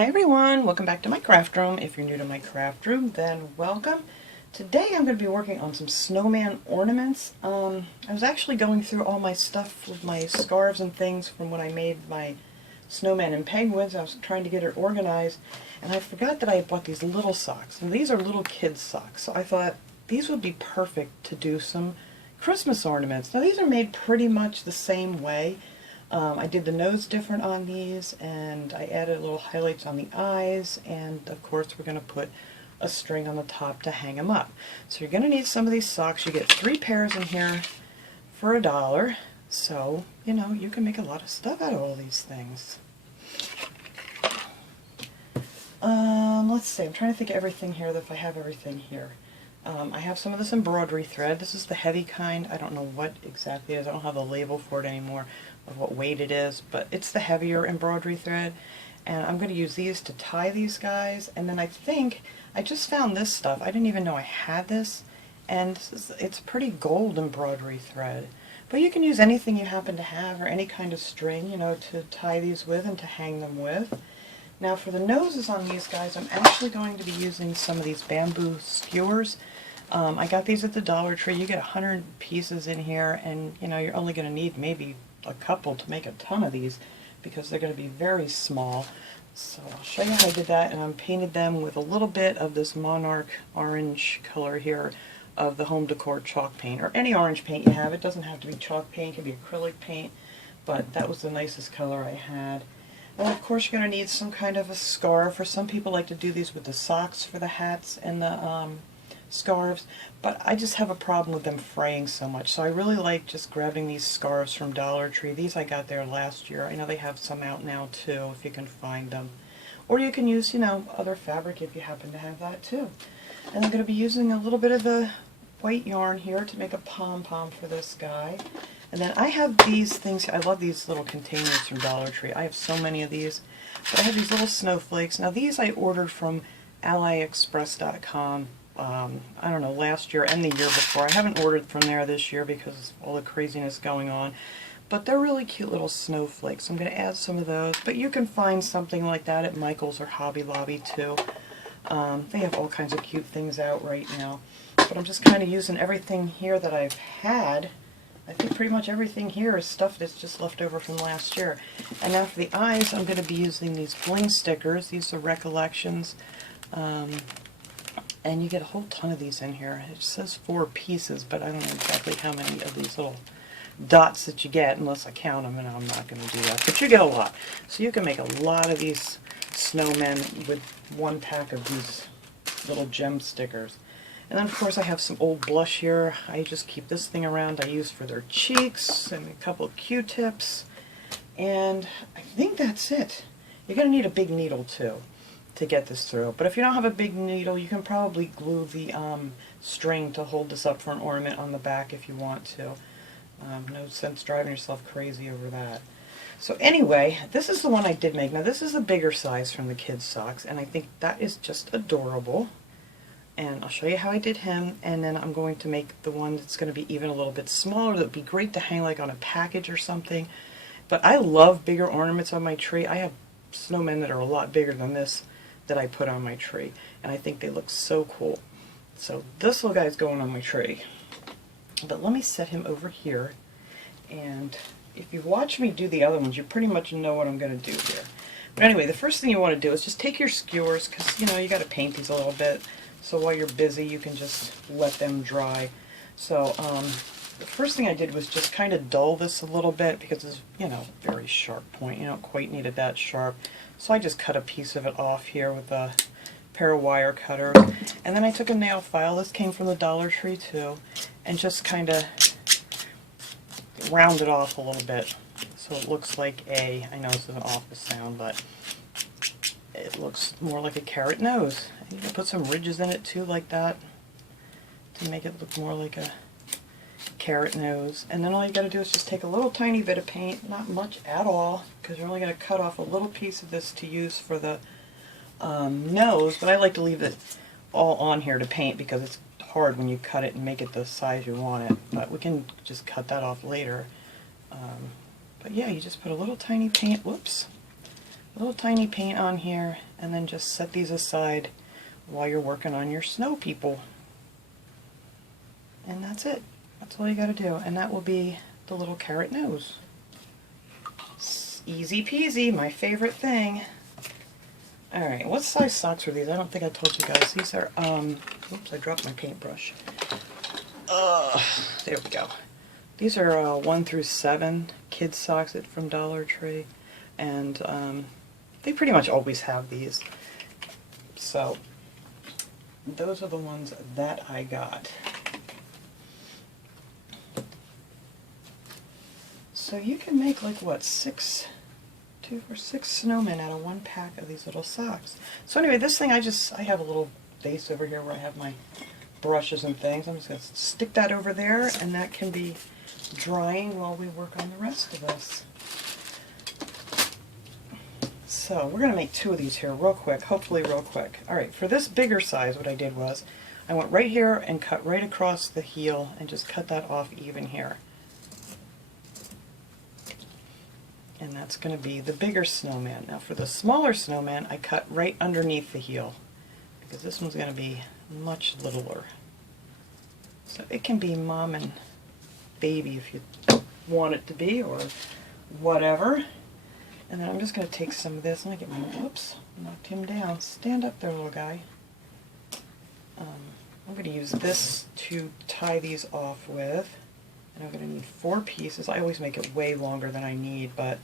Hi everyone, welcome back to my craft room. If you're new to my craft room, then welcome. Today I'm going to be working on some snowman ornaments. I was actually going through all my stuff with my scarves and things from when I made my snowman and penguins. I was trying to get it organized, and I forgot that I bought these little socks. And these are little kids' socks, so I thought these would be perfect to do some Christmas ornaments. Now these are made pretty much the same way. I did the nose different on these, and I added little highlights on the eyes, and of course we're going to put a string on the top to hang them up. So you're going to need some of these socks. You get 3 pairs in here for $1, so you know you can make a lot of stuff out of all these things. Let's see, I'm trying to think of everything here, if I have everything here. I have some of this embroidery thread. This is the heavy kind. I don't know what exactly it is. I don't have the label for it anymore of what weight it is, but it's the heavier embroidery thread. And I'm going to use these to tie these guys. And then I think, I just found this stuff. I didn't even know I had this. And it's pretty gold embroidery thread. But you can use anything you happen to have or any kind of string, you know, to tie these with and to hang them with. Now for the noses on these guys, I'm actually going to be using some of these bamboo skewers. I got these at the Dollar Tree. You get 100 pieces in here, and you know you're only going to need maybe a couple to make a ton of these because they're going to be very small. So I'll show you how I did that, and I painted them with a little bit of this Monarch orange color here of the Home Decor chalk paint, or any orange paint you have. It doesn't have to be chalk paint, it can be acrylic paint, but that was the nicest color I had. And of course you're going to need some kind of a scarf, or some people like to do these with the socks for the hats and the scarves, but I just have a problem with them fraying so much. So I really like just grabbing these scarves from Dollar Tree. These I got there last year. I know they have some out now too, if you can find them. Or you can use, you know, other fabric if you happen to have that too. And I'm going to be using a little bit of the white yarn here to make a pom-pom for this guy. And then I have these things. I love these little containers from Dollar Tree. I have so many of these. But I have these little snowflakes. Now these I ordered from AliExpress.com, I don't know, last year and the year before. I haven't ordered from there this year because of all the craziness going on. But they're really cute little snowflakes. I'm going to add some of those. But you can find something like that at Michael's or Hobby Lobby too. They have all kinds of cute things out right now. But I'm just kind of using everything here that I've had. I think pretty much everything here is stuff that's just left over from last year. And now for the eyes, I'm going to be using these bling stickers. These are Recollections. And you get a whole ton of these in here. It says 4 pieces, but I don't know exactly how many of these little dots that you get, unless I count them, and I'm not going to do that. But you get a lot. So you can make a lot of these snowmen with 1 pack of these little gem stickers. And then of course I have some old blush here. I just keep this thing around. I use for their cheeks, and a couple of Q-tips. And I think that's it. You're going to need a big needle too to get this through. But if you don't have a big needle, you can probably glue the string to hold this up for an ornament on the back if you want to. No sense driving yourself crazy over that. So anyway, this is the one I did make. Now this is a bigger size from the kids' socks, and I think that is just adorable. And I'll show you how I did him, and then I'm going to make the one that's going to be even a little bit smaller. That would be great to hang like on a package or something. But I love bigger ornaments on my tree. I have snowmen that are a lot bigger than this that I put on my tree, and I think they look so cool. So this little guy's going on my tree. But let me set him over here, and if you watch me do the other ones, you pretty much know what I'm going to do here. But anyway, the first thing you want to do is just take your skewers, because you know you got to paint these a little bit. So while you're busy, you can just let them dry. So the first thing I did was just kind of dull this a little bit because it's, you know, very sharp point. You don't quite need it that sharp. So I just cut a piece of it off here with a pair of wire cutters. And then I took a nail file. This came from the Dollar Tree too. And just kind of round it off a little bit. So it looks like a, I know this is an office sound, but it looks more like a carrot nose. And you can put some ridges in it too, like that, to make it look more like a carrot nose. And then all you got to do is just take a little tiny bit of paint, not much at all, because you're only going to cut off a little piece of this to use for the nose. But I like to leave it all on here to paint because it's hard when you cut it and make it the size you want it. But we can just cut that off later. But yeah, you just put a little tiny paint, whoops, a little tiny paint on here, and then just set these aside while you're working on your snow people. And that's it. That's all you gotta do. And that will be the little carrot nose. Easy peasy, my favorite thing. Alright, what size socks are these? I don't think I told you guys. These are, oops, I dropped my paintbrush. There we go. These are 1 through 7 kids socks from Dollar Tree. And they pretty much always have these. So, those are the ones that I got. So you can make like what, 6 snowmen out of 1 pack of these little socks. So anyway, this thing I have a little vase over here where I have my brushes and things. I'm just going to stick that over there, and that can be drying while we work on the rest of this. So we're going to make 2 of these here real quick, hopefully real quick. Alright, for this bigger size, what I did was I went right here and cut right across the heel and just cut that off even here. And that's going to be the bigger snowman. Now for the smaller snowman, I cut right underneath the heel, because this one's going to be much littler. So it can be mom and baby if you want it to be, or whatever. And then I'm just going to take some of this. Let me get my, whoops, knocked him down. Stand up there, little guy. I'm going to use this to tie these off with. And I'm going to need 4 pieces. I always make it way longer than I need, but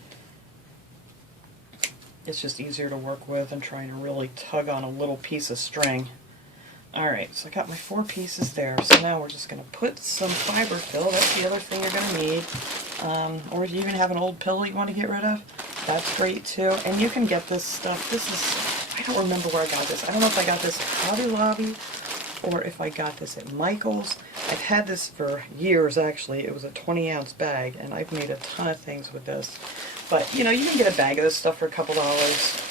it's just easier to work with than trying to really tug on a little piece of string. Alright, so I got my 4 pieces there. So now we're just going to put some fiber fill. That's the other thing you're going to need. Or if you even have an old pillow you want to get rid of, that's great too. And you can get this stuff. This is, I don't remember where I got this. I don't know if I got this at Hobby Lobby or if I got this at Michael's. I've had this for years actually. It was a 20-ounce bag, and I've made a ton of things with this. But you know, you can get a bag of this stuff for a couple dollars.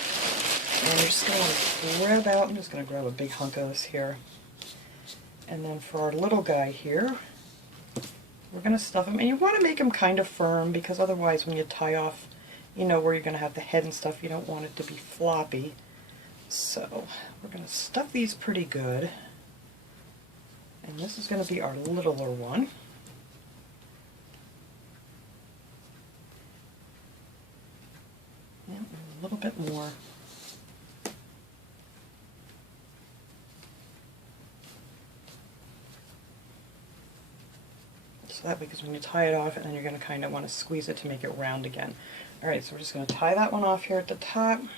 And you're just going to grab out, I'm just going to grab a big hunk of this here. And then for our little guy here, we're going to stuff him. And you want to make him kind of firm, because otherwise when you tie off, you know, where you're going to have the head and stuff, you don't want it to be floppy. So we're going to stuff these pretty good. And this is going to be our littler one. Yeah, a little bit more. So that, because when you tie it off, and then you're going to kind of want to squeeze it to make it round again. Alright, so we're just going to tie that one off here at the top. It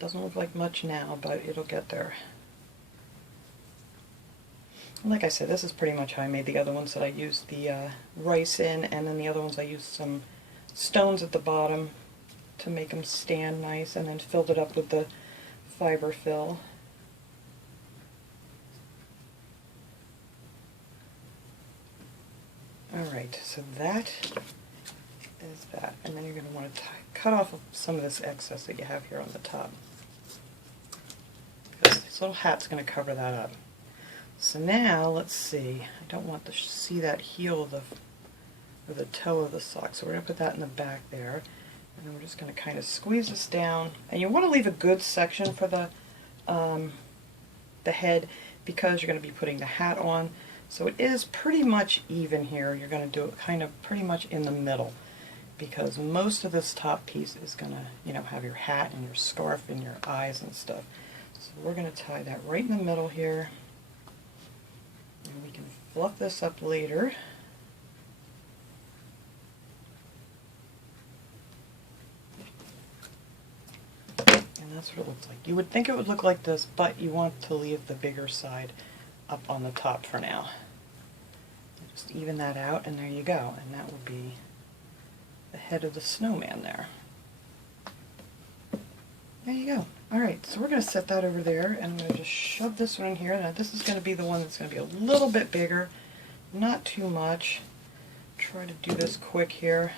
doesn't look like much now, but it'll get there. Like I said, this is pretty much how I made the other ones that I used the rice in, and then the other ones I used some stones at the bottom to make them stand nice, and then filled it up with the fiber fill. Alright, so that is that, and then you're going to want to cut off some of this excess that you have here on the top, because this little hat's going to cover that up. So now, let's see, I don't want to see that heel of the toe of the sock, so we're going to put that in the back there, and then we're just going to kind of squeeze this down, and you want to leave a good section for the head, because you're going to be putting the hat on, so it is pretty much even here. You're going to do it kind of pretty much in the middle, because most of this top piece is going to, you know, have your hat and your scarf and your eyes and stuff. So we're going to tie that right in the middle here. And we can fluff this up later. And that's what it looks like. You would think it would look like this, but you want to leave the bigger side up on the top for now. Just even that out, and there you go. And that will be the head of the snowman there. There you go. Alright, so we're going to set that over there, and I'm going to just shove this one in here. Now this is going to be the one that's going to be a little bit bigger, not too much. Try to do this quick here.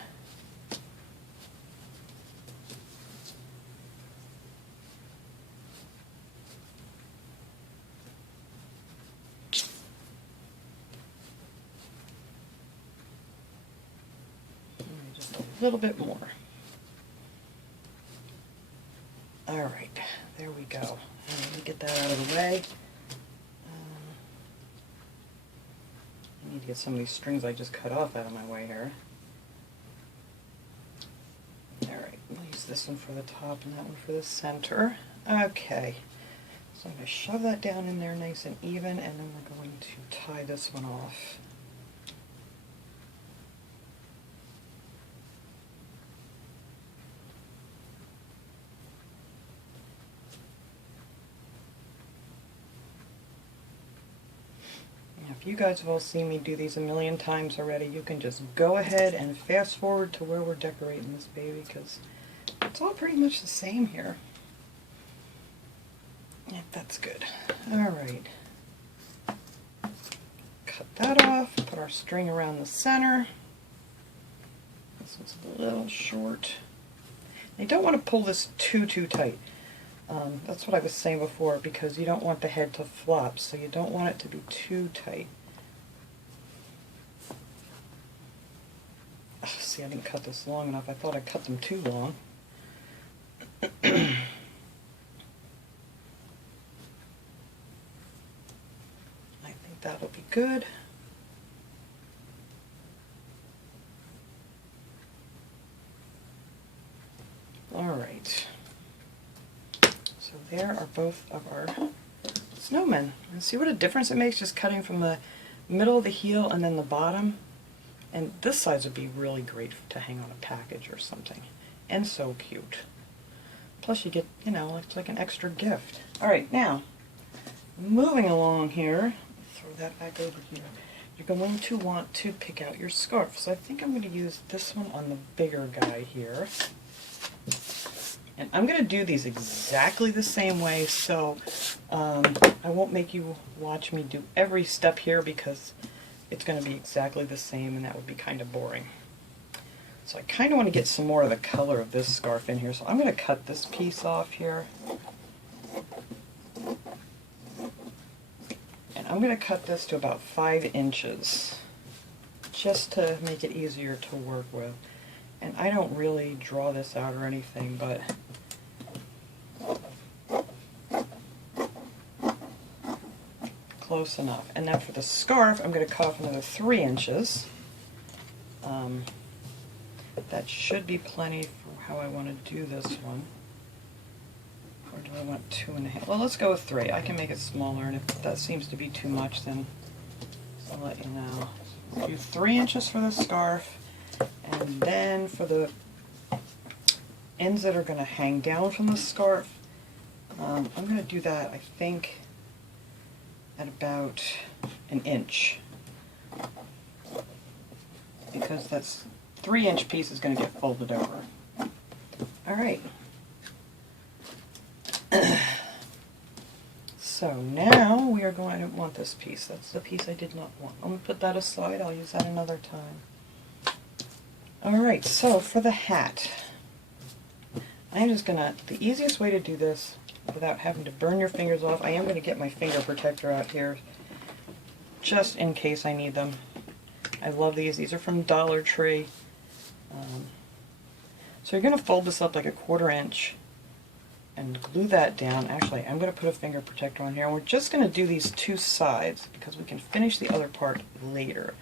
Just a little bit more. Alright, there we go. Let me get that out of the way. I need to get some of these strings I just cut off out of my way here. Alright, we'll use this one for the top and that one for the center. Okay, so I'm going to shove that down in there nice and even, and then we're going to tie this one off. If you guys have all seen me do these a million times already, you can just go ahead and fast forward to where we're decorating this baby, because it's all pretty much the same here. Yeah, that's good. Alright. Cut that off, put our string around the center. This one's a little short. You don't want to pull this too tight. That's what I was saying before, because you don't want the head to flop, so you don't want it to be too tight. Oh, see, I didn't cut this long enough. I thought I cut them too long. I think that'll be good. Alright. So there are both of our snowmen. And see what a difference it makes just cutting from the middle of the heel and then the bottom. And this size would be really great to hang on a package or something. And so cute. Plus you get, you know, it's like an extra gift. Alright, now, moving along here, throw that back over here. You're going to want to pick out your scarf. So I think I'm going to use this one on the bigger guy here. And I'm going to do these exactly the same way, so I won't make you watch me do every step here because it's going to be exactly the same and that would be kind of boring. So I kind of want to get some more of the color of this scarf in here, so I'm going to cut this piece off here. And I'm going to cut this to about 5 inches, just to make it easier to work with. And I don't really draw this out or anything, but close enough. And now for the scarf, I'm going to cut off another 3 inches. That should be plenty for how I want to do this one. Or do I want 2.5? Well, let's go with 3. I can make it smaller, and if that seems to be too much, then I'll let you know. I'll do 3 inches for the scarf. And then for the ends that are going to hang down from the scarf, I'm going to do that, I think, at about 1 inch. Because that's 3-inch piece is going to get folded over. Alright. So now we are going, I don't want this piece. That's the piece I did not want. I'm going to put that aside. I'll use that another time. Alright, so for the hat, I'm just going to, the easiest way to do this without having to burn your fingers off, I am going to get my finger protector out here just in case I need them. I love these. These are from Dollar Tree. So you're going to fold this up like 1/4 inch and glue that down. Actually, I'm going to put a finger protector on here, and we're just going to do these 2 sides because we can finish the other part later.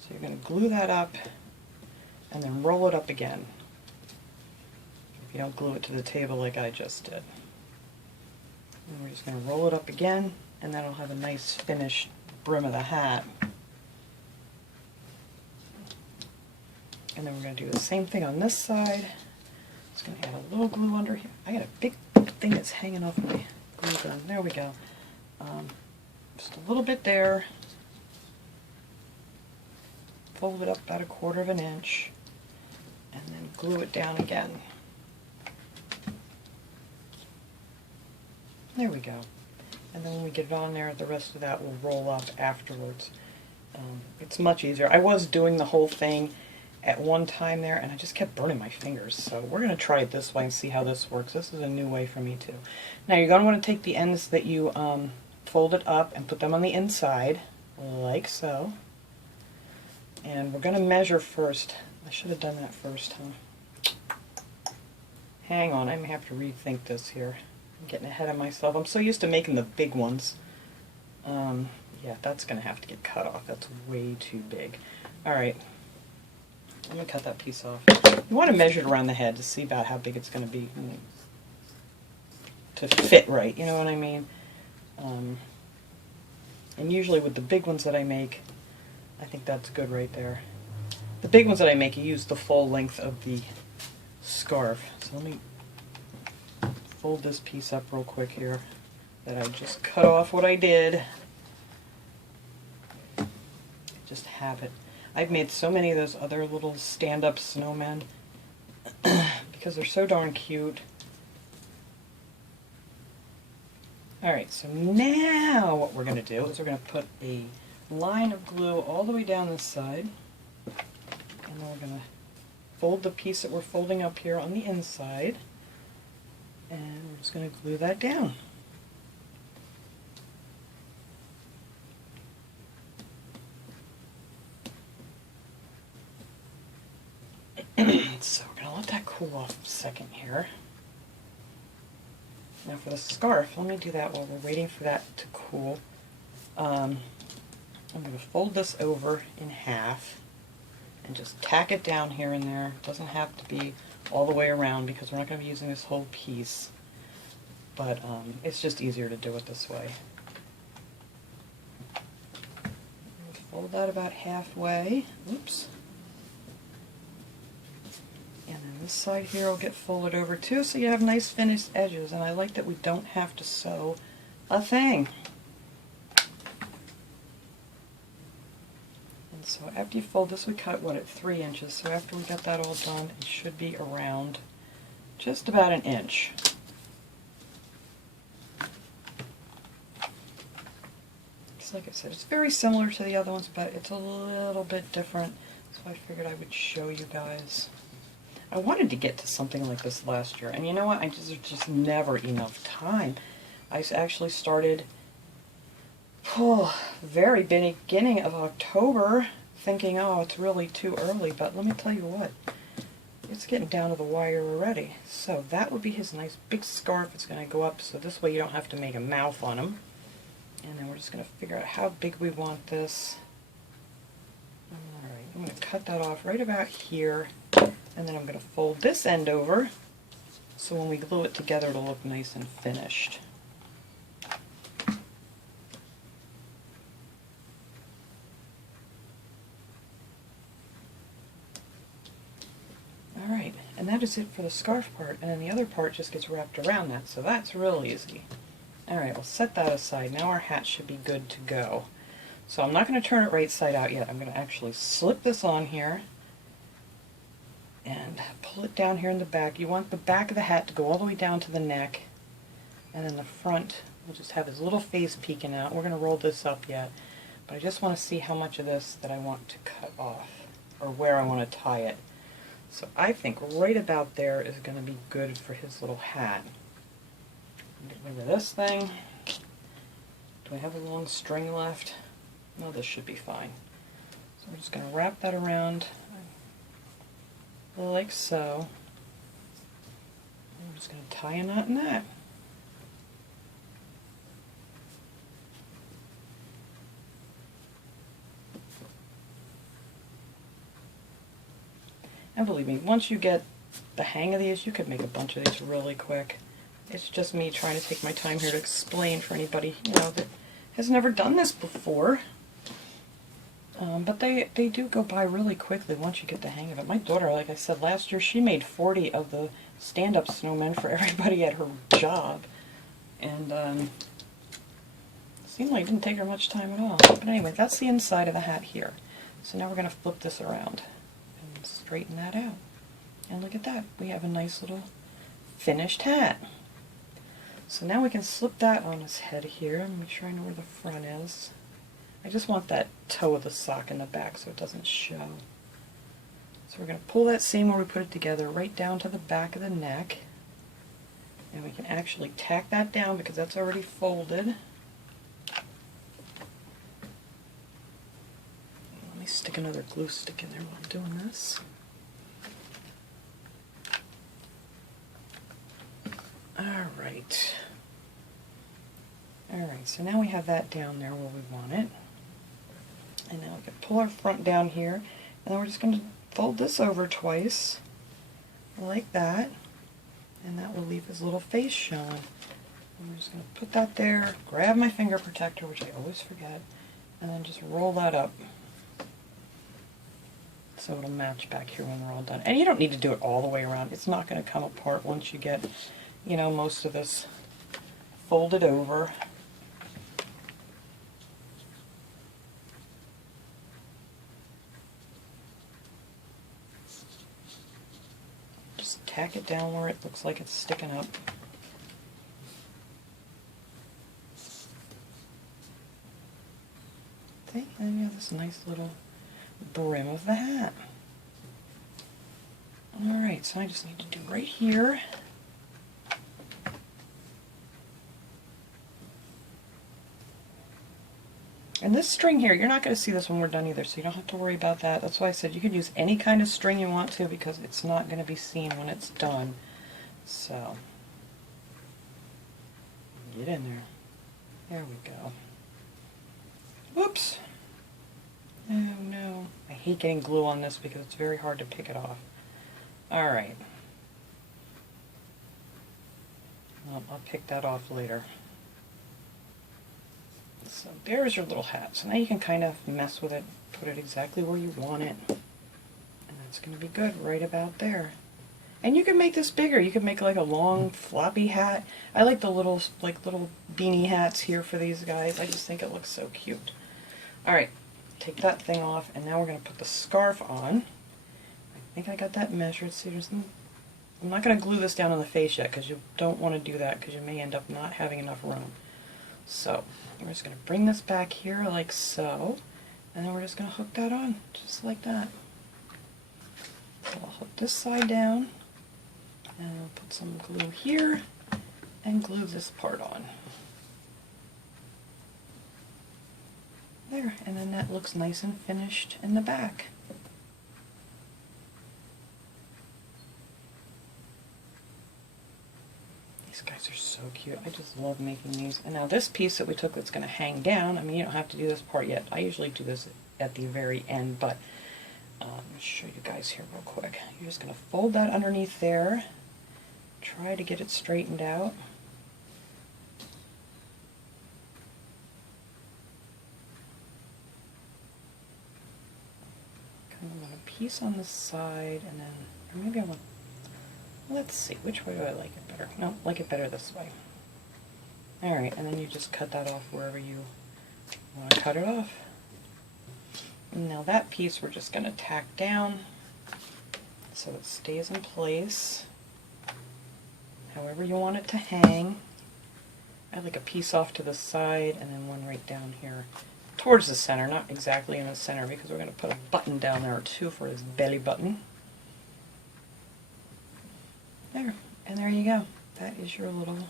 So you're going to glue that up and then roll it up again. If you don't glue it to the table like I just did. And we're just going to roll it up again, and that'll have a nice finished brim of the hat. And then we're going to do the same thing on this side. Just going to add a little glue under here. I got a big thing that's hanging off my glue gun. There we go. Just a little bit there. Fold it up about 1/4 inch. And then glue it down again. There we go. And then when we get it on there, the rest of that will roll up afterwards. It's much easier. I was doing the whole thing at one time there, and I just kept burning my fingers. So we're going to try it this way and see how this works. This is a new way for me too. Now you're going to want to take the ends that you folded up and put them on the inside, like so. And we're going to measure first. I should have done that first, huh? hang on, I may have to rethink this here. I'm getting ahead of myself. I'm so used to making the big ones. Yeah, that's going to have to get cut off. That's way too big. Alright, I'm going to cut that piece off. You want to measure it around the head to see about how big it's going to be to fit right, you know what I mean? And usually with the big ones that I make, I think that's good right there. The big ones that I make, you use the full length of the scarf. So let me fold this piece up real quick here, that I just cut off what I did. Just have it. I've made so many of those other little stand-up snowmen because they're so darn cute. Alright, so now what we're going to do is we're going to put a line of glue all the way down this side, and then we're going to fold the piece that we're folding up here on the inside, and we're just going to glue that down. So we're going to let that cool off a second here. Now for the scarf, let me do that while we're waiting for that to cool. I'm going to fold this over in half and just tack it down here and there. It doesn't have to be all the way around because we're not going to be using this whole piece, but it's just easier to do it this way. Fold that about halfway. Oops. And then this side here will get folded over too, so you have nice finished edges, and I like that we don't have to sew a thing. And so after you fold this, we cut, what, at 3 inches, so after we get that all done, it should be around just about an inch. Just like I said, it's very similar to the other ones, but it's a little bit different, so I figured I would show you guys. I wanted to get to something like this last year, and you know what? There's just never enough time. I actually started very beginning of October, thinking, oh, it's really too early, but let me tell you what, it's getting down to the wire already. So that would be his nice big scarf. It's going to go up, so this way you don't have to make a mouth on him. And then we're just going to figure out how big we want this. Alright, I'm going to cut that off right about here. And then I'm going to fold this end over, so when we glue it together it'll look nice and finished. Alright, and that is it for the scarf part, and then the other part just gets wrapped around that, so that's real easy. Alright, we'll set that aside. Now our hat should be good to go. So I'm not going to turn it right side out yet. I'm going to actually slip this on here and pull it down here in the back. You want the back of the hat to go all the way down to the neck, and then the front will just have his little face peeking out. We're going to roll this up yet, but I just want to see how much of this that I want to cut off, or where I want to tie it. So I think right about there is going to be good for his little hat. Get rid of this thing. Do I have a long string left? No, this should be fine. So we're just going to wrap that around like so. I'm just going to tie a knot in that. And believe me, once you get the hang of these, you could make a bunch of these really quick. It's just me trying to take my time here to explain for anybody, you know, that has never done this before. But they do go by really quickly once you get the hang of it. My daughter, like I said, last year she made 40 of the stand-up snowmen for everybody at her job. And it seemed like it didn't take her much time at all. But anyway, that's the inside of the hat here. So now we're going to flip this around and straighten that out. And look at that. We have a nice little finished hat. So now we can slip that on his head here. Make sure I know where the front is. I just want that toe of the sock in the back so it doesn't show. So we're going to pull that seam where we put it together right down to the back of the neck. And we can actually tack that down because that's already folded. Let me stick another glue stick in there while I'm doing this. Alright. Alright, so now we have that down there where we want it. And now we can pull our front down here, and then we're just going to fold this over twice, like that, and that will leave his little face showing. And we're just going to put that there, grab my finger protector, which I always forget, and then just roll that up so it'll match back here when we're all done. And you don't need to do it all the way around. It's not going to come apart once you get, you know, most of this folded over. Just tack it down where it looks like it's sticking up. See, and you have this nice little brim of the hat. Alright, so I just need to do right here. And this string here, you're not going to see this when we're done either, so you don't have to worry about that. That's why I said you could use any kind of string you want to, because it's not going to be seen when it's done. So, get in there. There we go. Whoops! Oh no. I hate getting glue on this because it's very hard to pick it off. Alright. Well, I'll pick that off later. So there's your little hat. So now you can kind of mess with it, put it exactly where you want it. And that's going to be good right about there. And you can make this bigger. You can make like a long floppy hat. I like the little beanie hats here for these guys. I just think it looks so cute. Alright, take that thing off, and now we're going to put the scarf on. I think I got that measured. So I'm not going to glue this down on the face yet, because you don't want to do that, because you may end up not having enough room. So we're just going to bring this back here like so, and then we're just going to hook that on, just like that. So I'll hook this side down, and I'll put some glue here, and glue this part on. There, and then that looks nice and finished in the back. These guys are so cute. I just love making these. And now this piece that we took that's going to hang down, I mean, you don't have to do this part yet. I usually do this at the very end, but let me show you guys here real quick. You're just going to fold that underneath there. Try to get it straightened out. Kind of want a piece on the side, and then, or maybe I want, let's see, which way do I like it better? No, I like it better this way. Alright, and then you just cut that off wherever you want to cut it off. And now that piece we're just going to tack down so it stays in place however you want it to hang. I like a piece off to the side and then one right down here towards the center, not exactly in the center, because we're going to put a button down there too for his belly button. There, and there you go. That is your little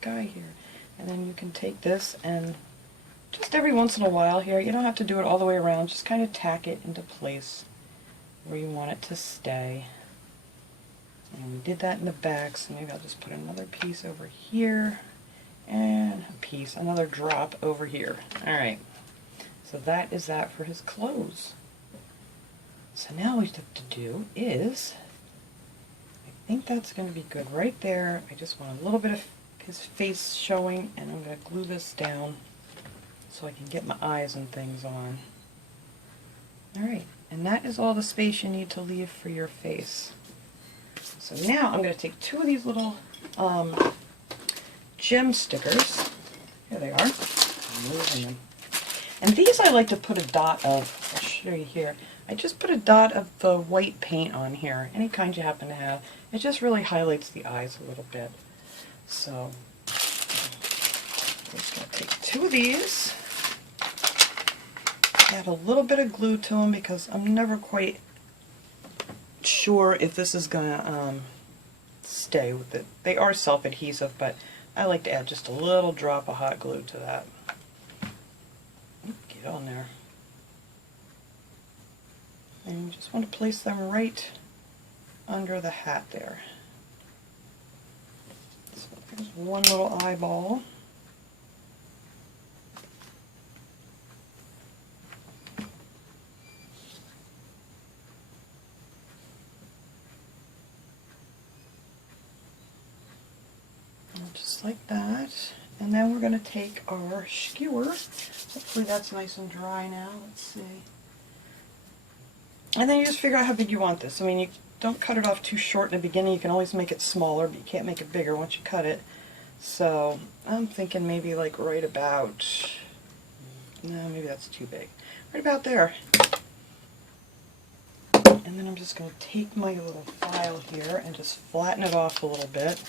guy here. And then you can take this and just every once in a while here, you don't have to do it all the way around, just kind of tack it into place where you want it to stay. And we did that in the back, so maybe I'll just put another piece over here and a piece, another drop over here. Alright, so that is that for his clothes. So now what we have to do is, I think that's going to be good right there. I just want a little bit of his face showing, and I'm going to glue this down so I can get my eyes and things on. Alright, and that is all the space you need to leave for your face. So now I'm going to take two of these little gem stickers. Here they are. I'm moving them. And these I like to put a dot of, I'll show you here. I just put a dot of the white paint on here, any kind you happen to have. It just really highlights the eyes a little bit. So I'm just going to take two of these, add a little bit of glue to them because I'm never quite sure if this is going to stay with it. They are self-adhesive, but I like to add just a little drop of hot glue to that. Get on there. And you just want to place them right under the hat there. So Just one little eyeball. And just like that. And then we're going to take our skewer. Hopefully that's nice and dry now. Let's see. And then you just figure out how big you want this. I mean, you don't cut it off too short in the beginning. You can always make it smaller, but you can't make it bigger once you cut it. So I'm thinking maybe like right about, no, maybe that's too big. Right about there. And then I'm just going to take my little file here and just flatten it off a little bit.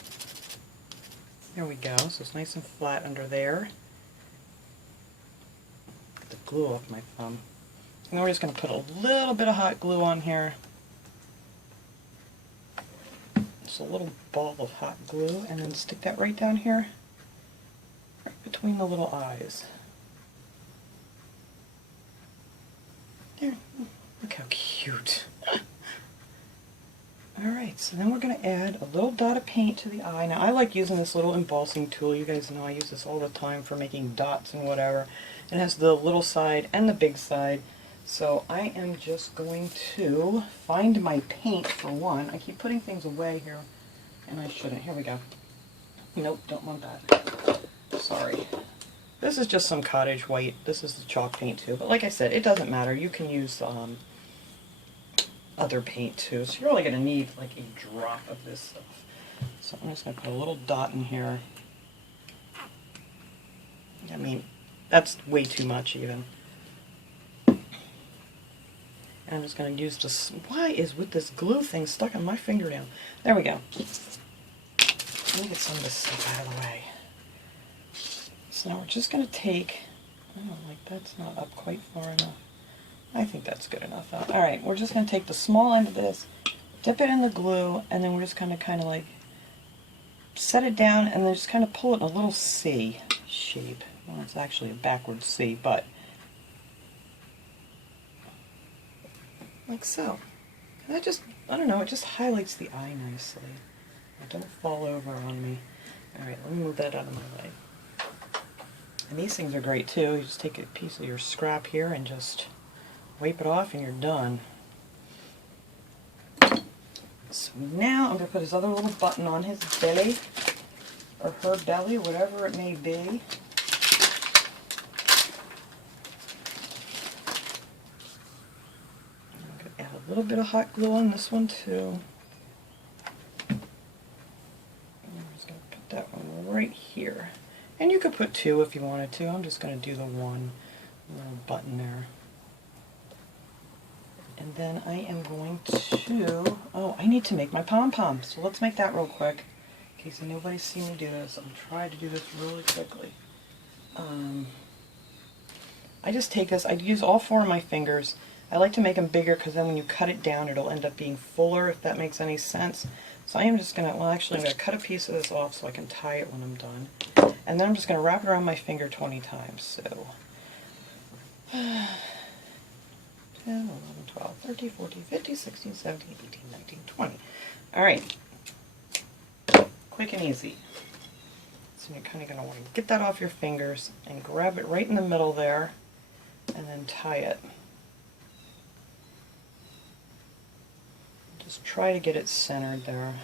There we go, so it's nice and flat under there. Get the glue off my thumb. And then we're just going to put a little bit of hot glue on here. Just a little ball of hot glue, and then stick that right down here, right between the little eyes. There, look how cute. Alright, so then we're going to add a little dot of paint to the eye. Now I like using this little embossing tool. You guys know I use this all the time for making dots and whatever. It has the little side and the big side. So I am just going to find my paint for one. I keep putting things away here, and I shouldn't. Here we go. Nope, don't want that. Sorry. This is just some cottage white. This is the chalk paint too. But like I said, it doesn't matter. You can use other paint too. So you're only going to need like a drop of this stuff. So I'm just going to put a little dot in here. I mean, that's way too much even. And I'm just going to use this. Why is with this glue thing stuck on my fingernail? There we go. Let me get some of this stuff out of the way. So now we're just going to take, oh, like that's not up quite far enough. I think that's good enough. Alright, we're just going to take the small end of this, dip it in the glue, and then we're just going to kind of like set it down and then just kind of pull it in a little C shape. Well, it's actually a backwards C, but like so. And that just, I don't know, it just highlights the eye nicely. Don't fall over on me. Alright, let me move that out of my way. And these things are great too. You just take a piece of your scrap here and just wipe it off and you're done. So now I'm going to put his other little button on his belly, or her belly, whatever it may be. I'm going to add a little bit of hot glue on this one too. And I'm just going to put that one right here. And you could put two if you wanted to. I'm just going to do the one little button there. And then I am going to, oh, I need to make my pom-pom. So let's make that real quick. In case nobody's seen me do this, I'm trying to do this really quickly. I just take this, I use all four of my fingers. I like to make them bigger because then when you cut it down, it'll end up being fuller, if that makes any sense. So I am just going to, well actually I'm going to cut a piece of this off so I can tie it when I'm done. And then I'm just going to wrap it around my finger 20 times. So 10, 11, 12, 13, 14, 15, 16, 17, 18, 19, 20. Alright. Quick and easy. So you're kind of going to want to get that off your fingers and grab it right in the middle there and then tie it. Just try to get it centered there.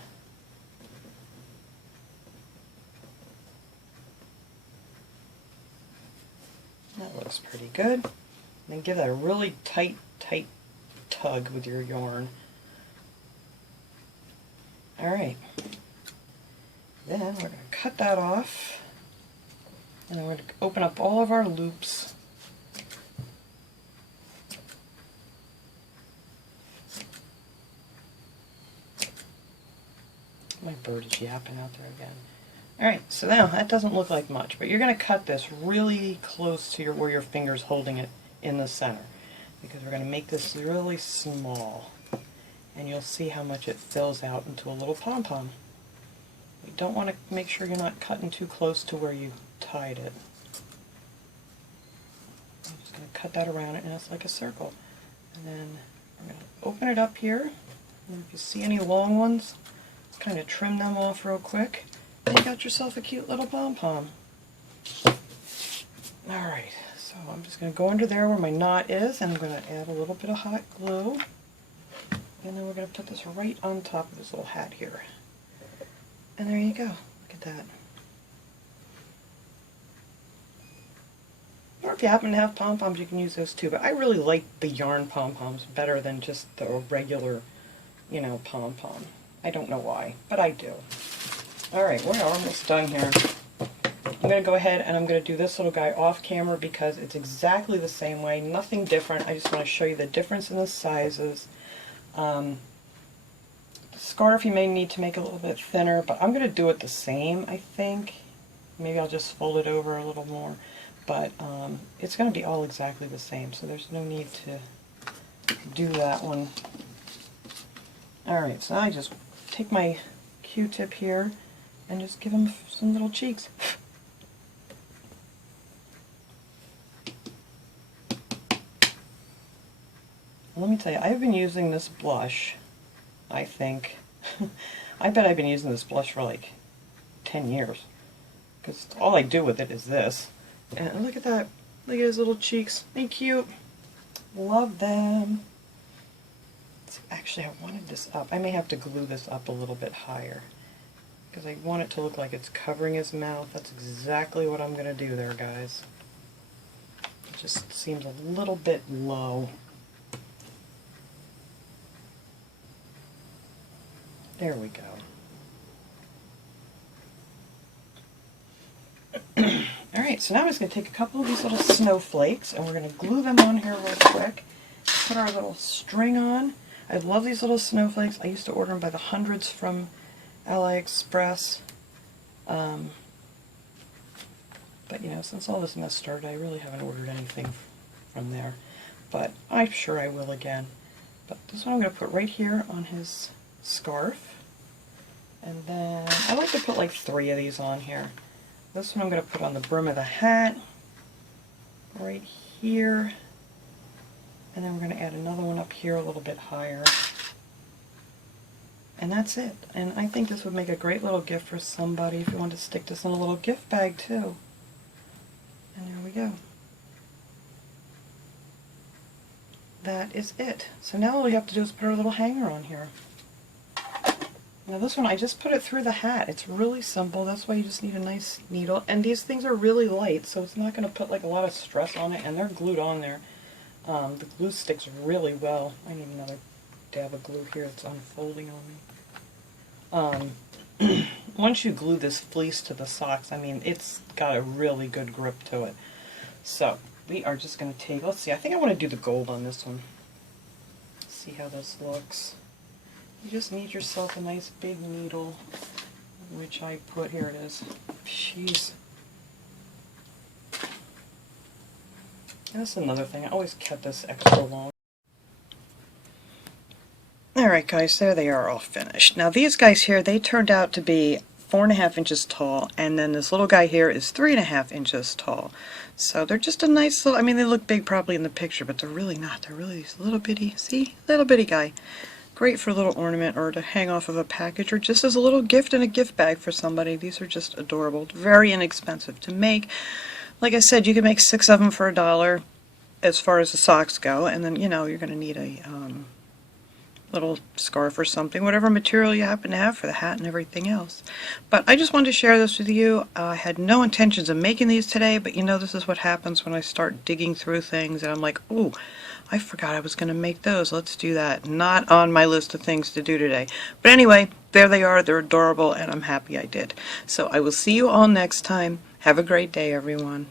That looks pretty good. And then give that a really tight tug with your yarn. Alright. Then we're going to cut that off. And then we're going to open up all of our loops. My bird is yapping out there again. Alright, so now that doesn't look like much, but you're going to cut this really close to where your finger's holding it in the center, because we're going to make this really small, and you'll see how much it fills out into a little pom-pom. You don't want to make sure you're not cutting too close to where you tied it. I'm just going to cut that around it, and it's like a circle. And then I'm going to open it up here, and if you see any long ones, just kind of trim them off real quick. and you got yourself a cute little pom-pom. Alright, so I'm just going to go under there where my knot is, and I'm going to add a little bit of hot glue. And then we're going to put this right on top of this little hat here. And there you go. Look at that. Or if you happen to have pom-poms, you can use those too. But I really like the yarn pom-poms better than just the regular, you know, pom-pom. I don't know why, but I do. Alright, we're almost done here. I'm going to go ahead and I'm going to do this little guy off camera because it's exactly the same way, nothing different. I just want to show you the difference in the sizes. The scarf you may need to make a little bit thinner, but I'm going to do it the same, I think. Maybe I'll just fold it over a little more. But it's going to be all exactly the same, so there's no need to do that one. Alright, so I just take my Q-tip here and just give him some little cheeks. Let me tell you, I've been using this blush, I think. I bet I've been using this blush for like 10 years. Because all I do with it is this. And look at that. Look at his little cheeks. Ain't cute? Love them. Actually, I wanted this up. I may have to glue this up a little bit higher. Because I want it to look like it's covering his mouth. That's exactly what I'm going to do there, guys. It just seems a little bit low. There we go. Alright, so now I'm just going to take a couple of these little snowflakes and we're going to glue them on here real quick. Put our little string on. I love these little snowflakes. I used to order them by the hundreds from AliExpress. But you know, since all this mess started, I really haven't ordered anything from there. But I'm sure I will again. But this one I'm going to put right here on his scarf. And then I like to put like 3 of these on here. This one I'm going to put on the brim of the hat, right here, and then we're going to add another one up here a little bit higher. And that's it. And I think this would make a great little gift for somebody if you want to stick this in a little gift bag too. And there we go. That is it. So now all we have to do is put our little hanger on here. Now this one, I just put it through the hat. It's really simple. That's why you just need a nice needle. And these things are really light, so it's not going to put like a lot of stress on it. And they're glued on there. The glue sticks really well. I need another dab of glue here. It's unfolding on me. Once you glue this fleece to the socks, I mean, it's got a really good grip to it. So we are just going to take, let's see, I think I want to do the gold on this one. See how this looks. You just need yourself a nice big needle, which I put, here it is. Jeez. And that's another thing, I always kept this extra long. Alright guys, there they are all finished. Now these guys here, they turned out to be 4.5 inches tall, and then this little guy here is 3.5 inches tall. So they're just a nice little, I mean they look big probably in the picture, but they're really not. They're really these little bitty, see? Little bitty guy. Great for a little ornament or to hang off of a package or just as a little gift in a gift bag for somebody. These are just adorable. Very inexpensive to make. Like I said, you can make 6 of them for $1 as far as the socks go, and then, you know, you're going to need a little scarf or something, whatever material you happen to have for the hat and everything else. But I just wanted to share this with you. I had no intentions of making these today, but you know, this is what happens when I start digging through things and I'm like, ooh, I forgot I was going to make those. Let's do that. Not on my list of things to do today. But anyway, there they are. They're adorable, and I'm happy I did. So I will see you all next time. Have a great day, everyone.